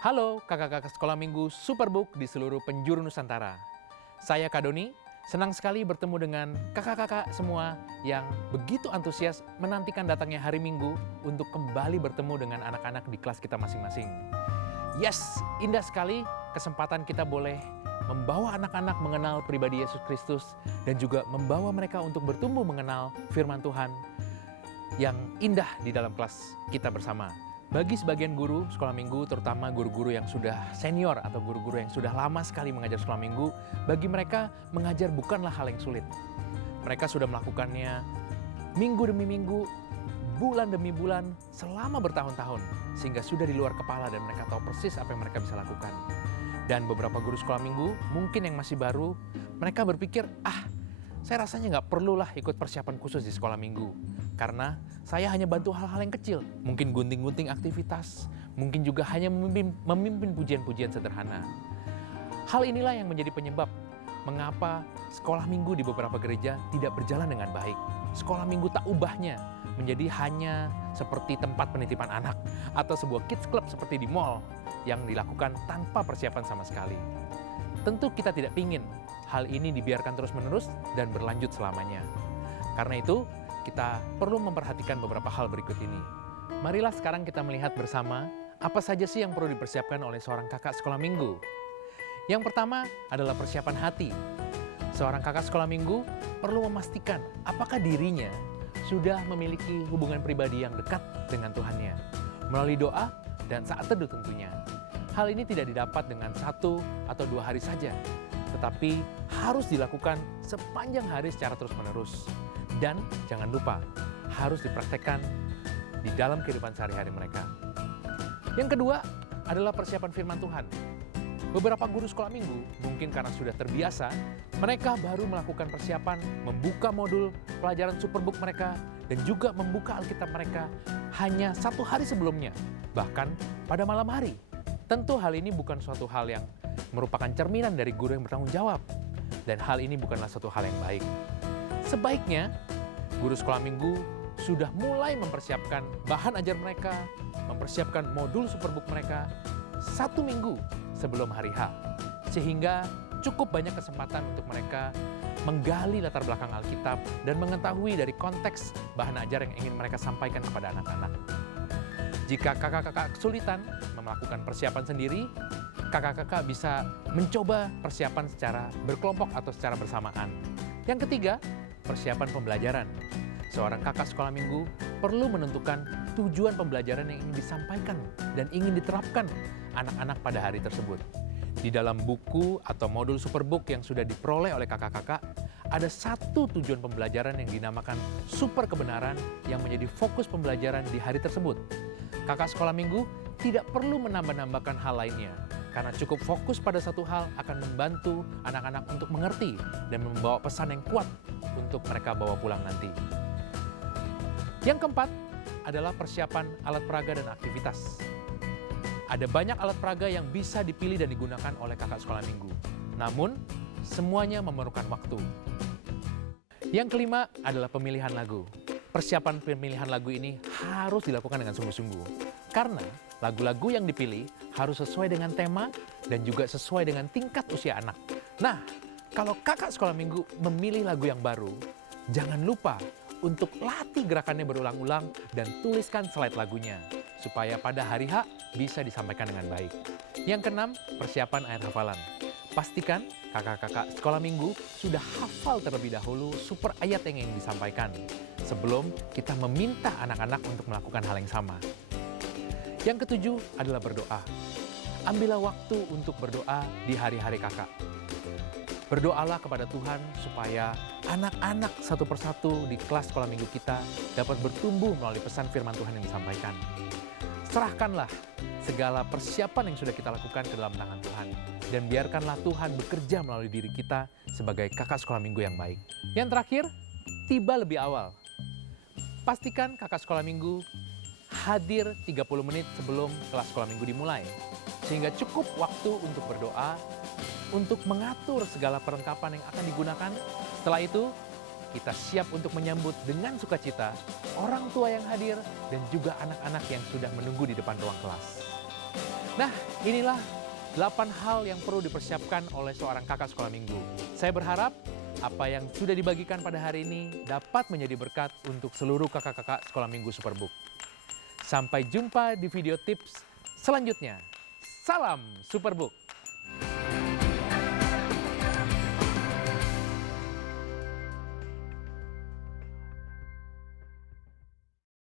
Halo kakak-kakak sekolah minggu Superbook di seluruh penjuru Nusantara. Saya Kak Doni, senang sekali bertemu dengan kakak-kakak semua yang begitu antusias menantikan datangnya hari Minggu untuk kembali bertemu dengan anak-anak di kelas kita masing-masing. Yes, indah sekali kesempatan kita boleh membawa anak-anak mengenal pribadi Yesus Kristus dan juga membawa mereka untuk bertumbuh mengenal firman Tuhan yang indah di dalam kelas kita bersama. Bagi sebagian guru sekolah minggu, terutama guru-guru yang sudah senior atau guru-guru yang sudah lama sekali mengajar sekolah minggu, bagi mereka mengajar bukanlah hal yang sulit. Mereka sudah melakukannya minggu demi minggu, bulan demi bulan, selama bertahun-tahun, sehingga sudah di luar kepala dan mereka tahu persis apa yang mereka bisa lakukan. Dan beberapa guru sekolah minggu, mungkin yang masih baru, mereka berpikir, saya rasanya nggak perlulah ikut persiapan khusus di sekolah minggu. Karena saya hanya bantu hal-hal yang kecil. Mungkin gunting-gunting aktivitas, mungkin juga hanya memimpin pujian-pujian sederhana. Hal inilah yang menjadi penyebab mengapa sekolah minggu di beberapa gereja tidak berjalan dengan baik. Sekolah minggu tak ubahnya menjadi hanya seperti tempat penitipan anak atau sebuah kids club seperti di mall yang dilakukan tanpa persiapan sama sekali. Tentu kita tidak ingin hal ini dibiarkan terus-menerus dan berlanjut selamanya. Karena itu, kita perlu memperhatikan beberapa hal berikut ini. Marilah sekarang kita melihat bersama apa saja sih yang perlu dipersiapkan oleh seorang kakak sekolah minggu. Yang pertama adalah persiapan hati. Seorang kakak sekolah minggu perlu memastikan apakah dirinya sudah memiliki hubungan pribadi yang dekat dengan Tuhannya melalui doa dan saat teduh tentunya. Hal ini tidak didapat dengan 1 atau 2 hari saja, tetapi harus dilakukan sepanjang hari secara terus-menerus. Dan jangan lupa, harus dipraktekkan di dalam kehidupan sehari-hari mereka. Yang kedua adalah persiapan firman Tuhan. Beberapa guru sekolah minggu, mungkin karena sudah terbiasa, mereka baru melakukan persiapan membuka modul pelajaran Superbook mereka dan juga membuka Alkitab mereka hanya 1 hari sebelumnya, bahkan pada malam hari. Tentu hal ini bukan suatu hal yang merupakan cerminan dari guru yang bertanggung jawab, dan hal ini bukanlah suatu hal yang baik. Sebaiknya, guru sekolah minggu sudah mulai mempersiapkan bahan ajar mereka, mempersiapkan modul Superbook mereka 1 minggu sebelum hari H. Sehingga cukup banyak kesempatan untuk mereka menggali latar belakang Alkitab dan mengetahui dari konteks bahan ajar yang ingin mereka sampaikan kepada anak-anak. Jika kakak-kakak kesulitan melakukan persiapan sendiri, kakak-kakak bisa mencoba persiapan secara berkelompok atau secara bersamaan. Yang ketiga, persiapan pembelajaran. Seorang kakak sekolah minggu perlu menentukan tujuan pembelajaran yang ingin disampaikan dan ingin diterapkan anak-anak pada hari tersebut. Di dalam buku atau modul Superbook yang sudah diperoleh oleh kakak-kakak, ada 1 tujuan pembelajaran yang dinamakan super kebenaran yang menjadi fokus pembelajaran di hari tersebut. Kakak sekolah minggu tidak perlu menambah-nambahkan hal lainnya, karena cukup fokus pada satu hal akan membantu anak-anak untuk mengerti dan membawa pesan yang kuat untuk mereka bawa pulang nanti. Yang keempat adalah persiapan alat peraga dan aktivitas. Ada banyak alat peraga yang bisa dipilih dan digunakan oleh kakak sekolah minggu. Namun, semuanya memerlukan waktu. Yang kelima adalah pemilihan lagu. Persiapan pemilihan lagu ini harus dilakukan dengan sungguh-sungguh. Karena lagu-lagu yang dipilih harus sesuai dengan tema dan juga sesuai dengan tingkat usia anak. Nah, kalau kakak sekolah minggu memilih lagu yang baru, jangan lupa untuk latih gerakannya berulang-ulang dan tuliskan slide lagunya, supaya pada hari H bisa disampaikan dengan baik. Yang keenam, persiapan ayat hafalan. Pastikan kakak-kakak sekolah minggu sudah hafal terlebih dahulu super ayat yang ingin disampaikan, sebelum kita meminta anak-anak untuk melakukan hal yang sama. Yang ketujuh adalah berdoa. Ambillah waktu untuk berdoa di hari-hari kakak. Berdoalah kepada Tuhan supaya anak-anak satu persatu di kelas sekolah minggu kita dapat bertumbuh melalui pesan firman Tuhan yang disampaikan. Serahkanlah segala persiapan yang sudah kita lakukan ke dalam tangan Tuhan. Dan biarkanlah Tuhan bekerja melalui diri kita sebagai kakak sekolah minggu yang baik. Yang terakhir, tiba lebih awal. Pastikan kakak sekolah minggu hadir 30 menit sebelum kelas sekolah minggu dimulai. Sehingga cukup waktu untuk berdoa, untuk mengatur segala perlengkapan yang akan digunakan. Setelah itu, kita siap untuk menyambut dengan sukacita orang tua yang hadir dan juga anak-anak yang sudah menunggu di depan ruang kelas. Nah, inilah 8 hal yang perlu dipersiapkan oleh seorang kakak sekolah minggu. Saya berharap apa yang sudah dibagikan pada hari ini dapat menjadi berkat untuk seluruh kakak-kakak sekolah minggu Superbook. Sampai jumpa di video tips selanjutnya. Salam Superbook!